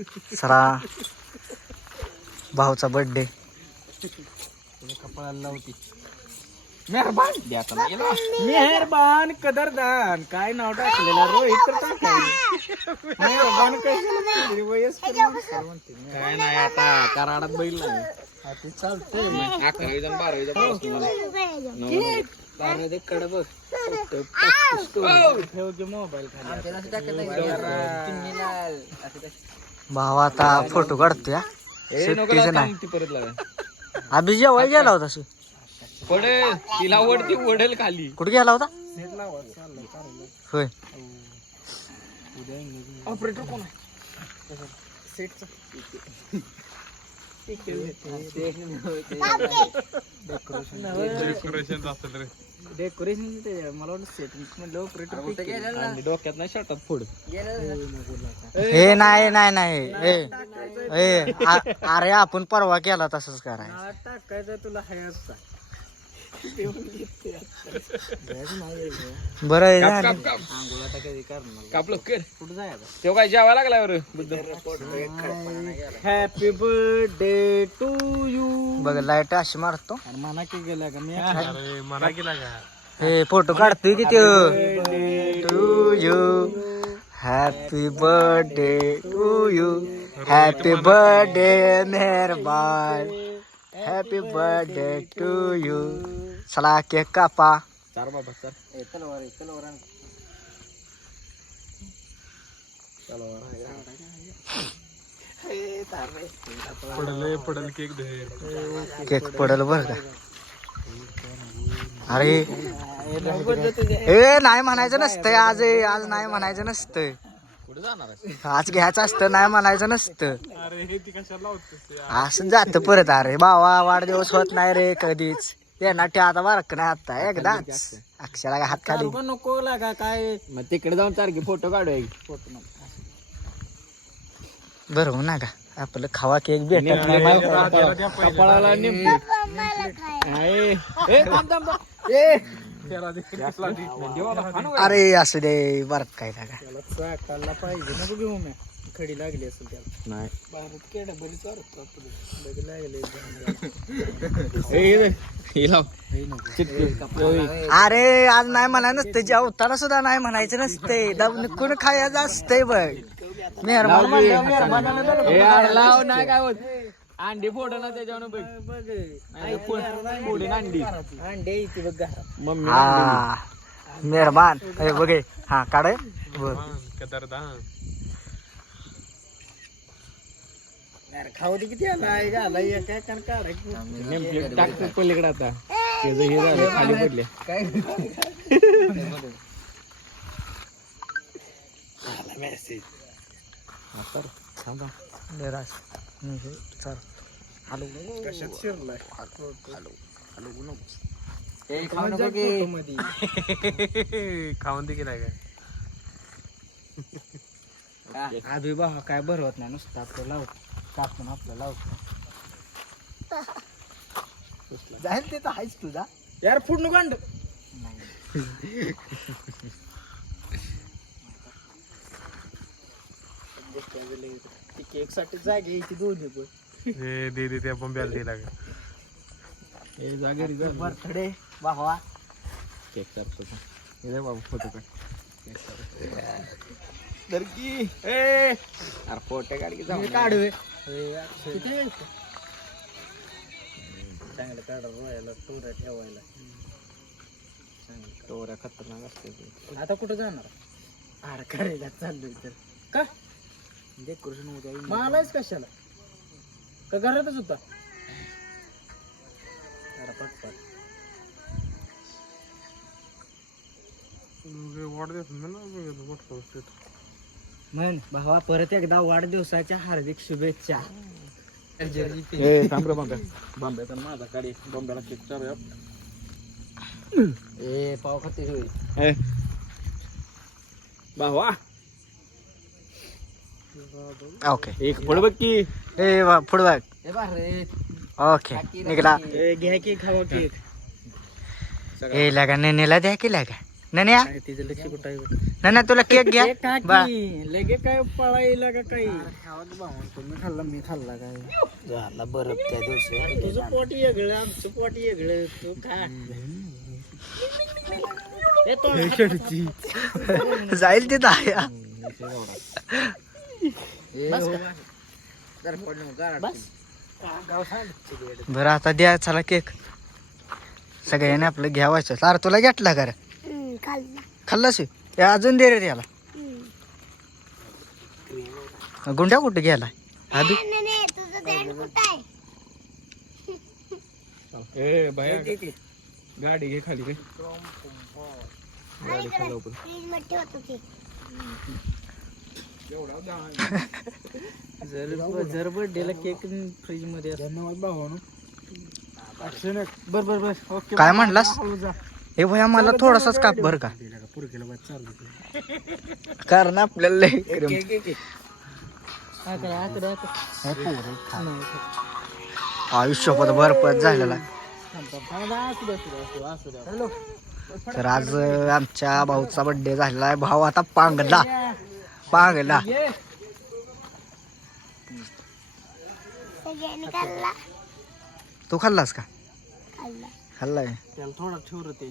सरा भाऊचा बर्थडे कपाळाला लावती. मेहरबान. मेहरबान कदरदान. काय नाव टाकलेलं? रोहित तर टाकायचं मेहरबान कशाला म्हणते. काय नाही आता कराडात बैल नाही हा, ते चालतंय. अकरावी जाऊन बारावी बारावी कडे बघ. ठेव की मोबाईल भाऊ आता फोटो काढतोय हा. सुट्टीचं नाही. परत लागा अभि जेव्हा गेला होता सु. पडेल तिला वडती ओढेल खाली. कुठे गेला होता? होय. ऑपरेटर कोण आहे? सेटचा डेकोरेशन मला वाटत सेट म्हणलं ऑपरेटर डोक्यात नाही. शॉर्टात फोड हे नाही नाही नाही अरे आपण परवा केला तसंच करायचं. टाकायचं तुला हाय बरं आहे आता कधी करणार कापलं कर. तेव्हा काय जेवा लागला बरं हॅपी बर्थडे टू यू बघ लाइट अशी मारतो. आणि म्हणा की गेला का मी हे फोटो काढतोय की त्यो. To you happy birthday to you happy birthday मेहरबान. हॅपी बर्थडे टू यू चला केक कापा चार बाबा चार. तलवार आहे, तलवार आण. तलवार आहे, आण. केक पडल बर का? अरे. ए नाही म्हणायचं नसतंय आज ए, आज नाही म्हणायचं नसतंय कुठं जाणार आहे? आज घ्यायचं असतं नाही म्हणायचं नसतं. असं जात परत अरे बावा वाढदिवस होत नाही रे कधीच. ते आता बारक नाही आता एकदाच अक्षरा हात खाली. पण नको लागा काय? मग तिकडे जाऊन सारखे फोटो काढूया फोटो बरं हो ना का आपलं खावा केक भेटत नाही. कपाळाला निमते आहे. ए, थांब, थांब, थांब. ए. का? अरे असू दे बरं काय लागा त्याला चाकाला पाहिजे. नको घेऊ मी. खडी लागली असेल त्याला. नाही. भारत केडा बरी चालत लागले अरे आज नाही म्हणाय नसतं. जेवताना सुद्धा नाही म्हणायचं नसते. कोण खायचं असतंय बघ. मेहरबान लाव नाही काय होत? अंडी फोडो ना त्याच्यावर बघ. अंडी. अंडे इथे बघ घरात. मम्मी हा. मेहरबान. हे बघे हा. काढ बघ खाऊ दे किती आला? आहे आला एक काढायचं पलीकडे आता. त्याचं हे झालं खाली पडले. काय आला मेसेज निराश हे, चल. कशात शिरलाय? खाऊन दे गेलाय काय? आधी बा काय बरं होत नाही नुसतं. आपलं लाव. कापून आपलं लाव. जाईल ते तर आहेच तुझा यार फुडणं कांड केकसाठी जागे यायची दोन्ही पण. हे दे दे त्या बंब्याला दिला का हे जागेरी बर्थडे भावा. केक चालतो हे बाबा फोटो काढ. तर की ए! अरे फोटो काढ की जाऊ. काढू किती चांगलं काढा रोयाला टोऱ्या ठेवायला. टोऱ्या खतरनाक असते आता कुठं जाणार? अरे करायला चाललोय तर. का? डेकोरेशन उद्या मलाच कशाला? का घरातच होता? अरे पटपट. वाढदिवस ना व्हॉट्सअप म्हण भावा परत एकदा वाढदिवसाच्या हार्दिक शुभेच्छा. थांब रे बंब्या बंब्याचा माझा काढी बंब्याला केक चालू ए पाव खाते ए. भावा. ओके एक बघ की? ए वा, पुढं बघ ए बारे ओके निघला घ्या की खावा केक ए लगा नेनेला द्या की लगा? नन्या तिचं लक्ष कुठं नाही तुला केक घ्या? लगे काय पळायला का काही? मी खाल्ला मी खाल्ला काय? झाला बरं त्या दिवशी. तुझं पोट वेगळं आमचं पोट वेगळं. तू काय जाईल तिथं. आहे बरं आता द्या चला केक. सगळ्यांनी आपलं घ्यावायचं अरे तुला घेतला का रे? खाल्लास हे अजून दे रे त्याला. गुंड्या कुठे गेला? गाडी घे खाली. रे जर जर बर्थडेला केक फ्रीजमध्ये धन्यवाद भाऊ बर बर बर. ओके काय म्हणलास? हे भया मला थोडासाच काप बर का? कारण आपल्याला. आयुष्यपद बरपत झालेला. आहे. तर आज आमच्या भाऊचा बर्थडे झालेला आहे. भाऊ आता पांगला. पांगला तू खाल्लास का खाल्लाय त्याला थोडा ठेवलं ते